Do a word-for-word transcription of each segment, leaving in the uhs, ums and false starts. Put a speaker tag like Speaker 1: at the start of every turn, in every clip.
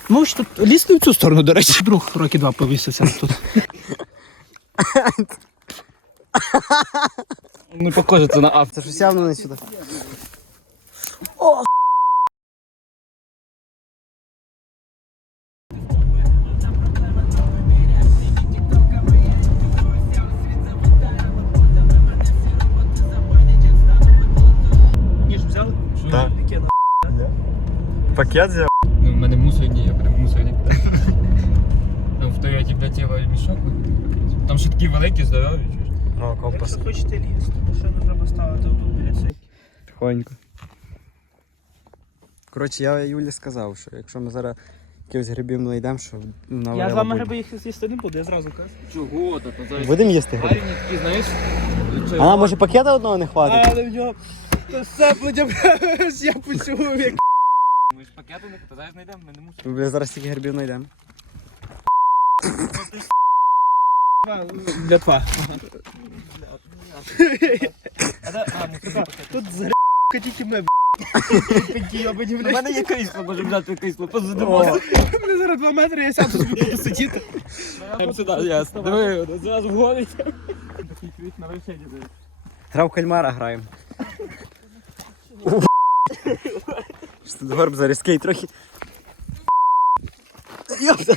Speaker 1: Можеш тут лізти в цю сторону, до речі. Друг роки два повісився тут. Не похоже це на авто.
Speaker 2: Це ж явно не сюди.
Speaker 1: Ніж взяли?
Speaker 2: Так.
Speaker 1: Яке на
Speaker 2: Пакет взяв?
Speaker 3: Ну, в мене мусорні, я прям мусорник. Там в Тойоті, блядь, є мішок. Там ще такі великі, здорові.
Speaker 2: О, компас.
Speaker 1: Якщо хочете ліс, то машину треба ставити тут біля цей.
Speaker 2: Тихонько. Коротше, я Юлі сказав, що якщо ми зараз якихось грибів знайдемо, що на
Speaker 1: Я з вами гриби їх з'їсти не буду, я зразу кажу.
Speaker 3: Чого? Та то зараз...
Speaker 2: Будемо їсти гриби?
Speaker 3: Гарні такі, знаєш?
Speaker 2: А, може пакета одного не хватить?
Speaker 1: Але в нього то сцеплення, я почув, як...
Speaker 3: Ми ж пакети не то зараз знайдемо, ми не мусимо.
Speaker 2: Бля, зараз тільки грибів знайдемо.
Speaker 1: Для два. Тут з грибка тільки ми,
Speaker 3: У мене є крісло, може взяти крісло, позадимося.
Speaker 1: мене зараз два метри, я сам собі буду сидіти.
Speaker 3: Сюди, ясно. Диви, зразу вгорить. Такий квіт на вершині.
Speaker 2: Треба в кальмара граємо. Що тут горб зарізкий трохи. Йопта!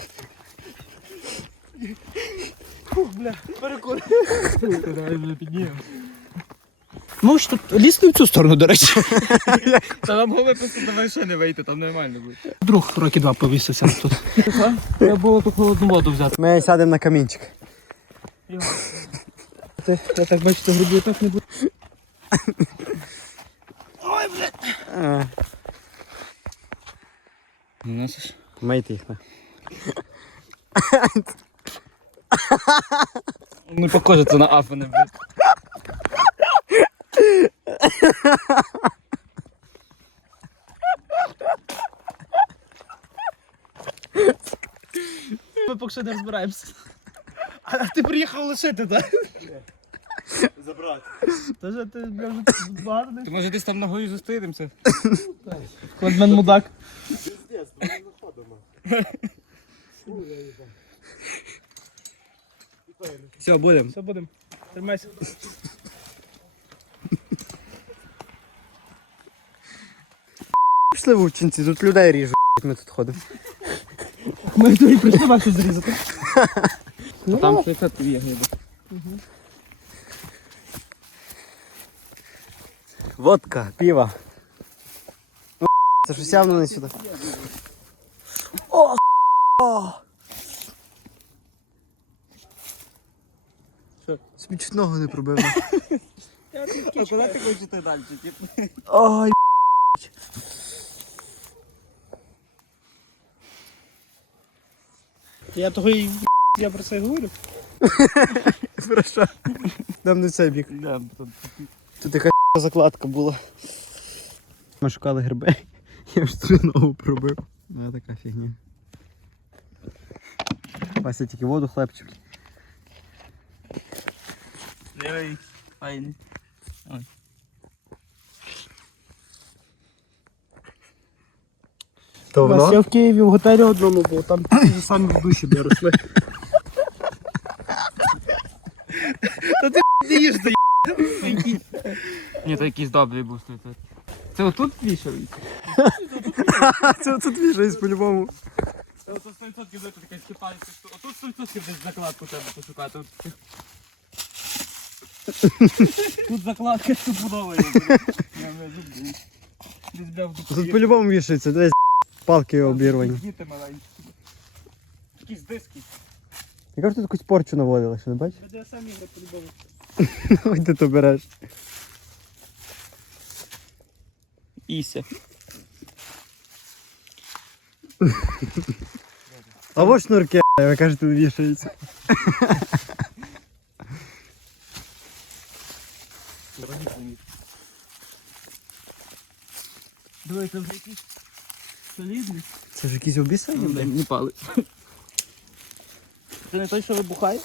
Speaker 1: Бля, перекур.
Speaker 3: Давай вже піднімемо.
Speaker 1: Можеш тут лізти в цю сторону, до речі.
Speaker 3: Та нам головне просто до вершини вийти, там нормально буде.
Speaker 1: Друг роки два повісився тут.
Speaker 3: Треба було ту холодну воду взяти.
Speaker 2: Ми сядемо на камінчик.
Speaker 1: Я так бачу, що грибів так не буде.
Speaker 2: А,
Speaker 3: Носиш?
Speaker 2: Мийте їх на.
Speaker 3: Не похоже це на афини, блядь.
Speaker 1: Ми поки що не розбираємося. А ти приїхав лишити, так?
Speaker 2: Забрати.
Speaker 1: Тож ти, бля, вже багато не...
Speaker 3: Ти може десь там на горі зустрінемося?
Speaker 1: Кладмен мудак.
Speaker 3: Все, будемо.
Speaker 1: Все, будемо. Тримайся.
Speaker 2: Пішли в Учинці, тут людей ріжуть, ми тут ходимо.
Speaker 1: Ми тут і прийшли вашу зрізати.
Speaker 3: А там ще це є гриби.
Speaker 2: Водка, пиво. Ну, це щось явно не сюди. О, о.
Speaker 3: Що?
Speaker 2: Собі чуть ногу не пробив.
Speaker 3: А куди ти хочеш йти далі?
Speaker 2: Ой,
Speaker 1: Я того і я про це і говорю.
Speaker 2: хорошо. Нам не цей бік. Тут якась закладка була. Ми шукали гриби. Я ж собі ногу пробив. Ну, така фігня. Вася тільки воду хлебчик.
Speaker 3: Левий, файний.
Speaker 2: То
Speaker 1: У нас я в Києві в готелі одному був, там ті самі в душі де росли. Та ти не їж за
Speaker 3: Ні, то якийсь добрий був. Це, це отут вішають?
Speaker 2: Це тут вішається по-любому.
Speaker 3: Ото сто відсотків буде така скипається. Отут сто відсотків десь закладку треба пошукати. Тут закладка, тут будова є. Десь бля в душі.
Speaker 2: Тут по-любому вішається, десь палки обірвані.
Speaker 3: Діти маленькі. Якісь диски.
Speaker 2: Я кажу, тут якусь порчу наводили, що не бачиш?
Speaker 1: Я сам ігри по-любому.
Speaker 2: Ой, ти то береш.
Speaker 3: Іся.
Speaker 2: А ось шнурки, ви кажете, тут вішаються.
Speaker 1: Давай, це вже якісь солідні.
Speaker 2: Це ж якісь обіцяні?
Speaker 3: Не, не пали.
Speaker 1: Це не той, що вибухає?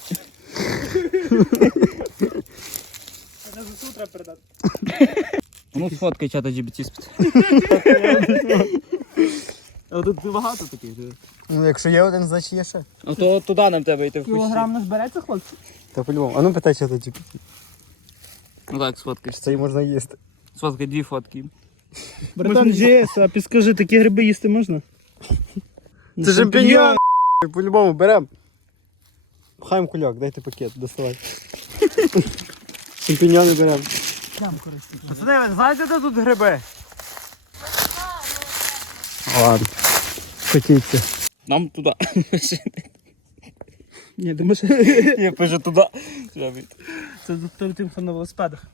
Speaker 1: Це не ЗСУ треба передати.
Speaker 3: Ну сфоткай чата джі бі ті спит.
Speaker 1: А тут небагато таких.
Speaker 2: Ну, якщо є один, значить є ще.
Speaker 3: Ну то туди нам треба йти в кущі.
Speaker 1: Кілограм не збереться, хлопці?
Speaker 2: Та по-любому. А ну питай, що тоді.
Speaker 3: Ну так, сфоткаєш.
Speaker 2: Це й можна їсти.
Speaker 3: Сфоткай дві фотки.
Speaker 1: Братан, джі ес, а підскажи, такі гриби їсти можна?
Speaker 2: Це шампіньйон! По-любому берем. Пхаємо кульок, дайте пакет, доставай. Шампіньйони берем.
Speaker 1: Там користі.
Speaker 2: Пацани, ви знаєте, де тут гриби? Ладно. Хотіться.
Speaker 3: Нам туди.
Speaker 1: Ні, думаєш,
Speaker 3: Я пишу туди.
Speaker 1: це за тим, хто на велосипедах.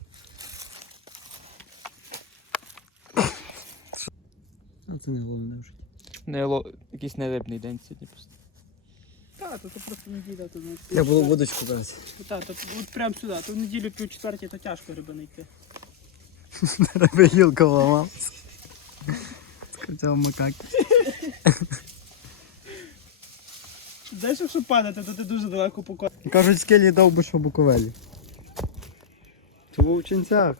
Speaker 2: А це не головне вже.
Speaker 3: Не ло... Якийсь нерибний день сьогодні просто.
Speaker 1: Так, то, то просто неділя. То, ну,
Speaker 2: Я буду водочку брати.
Speaker 1: Так, то от прямо сюди. То в неділю пів четвертій, то тяжко гриби знайти.
Speaker 2: Тебе гілка ламалась. Скотяв макаки.
Speaker 1: Знаєш, якщо падати, то ти дуже далеко покоїш.
Speaker 2: Кажуть, скелі довбиш у Буковелі. Це в Вовчинцях.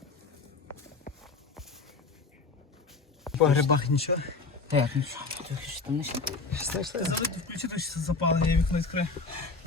Speaker 2: По грибах нічого.
Speaker 3: Так, ну що, там не ще?
Speaker 1: Завжди включити, що запалення, я вікно відкрию.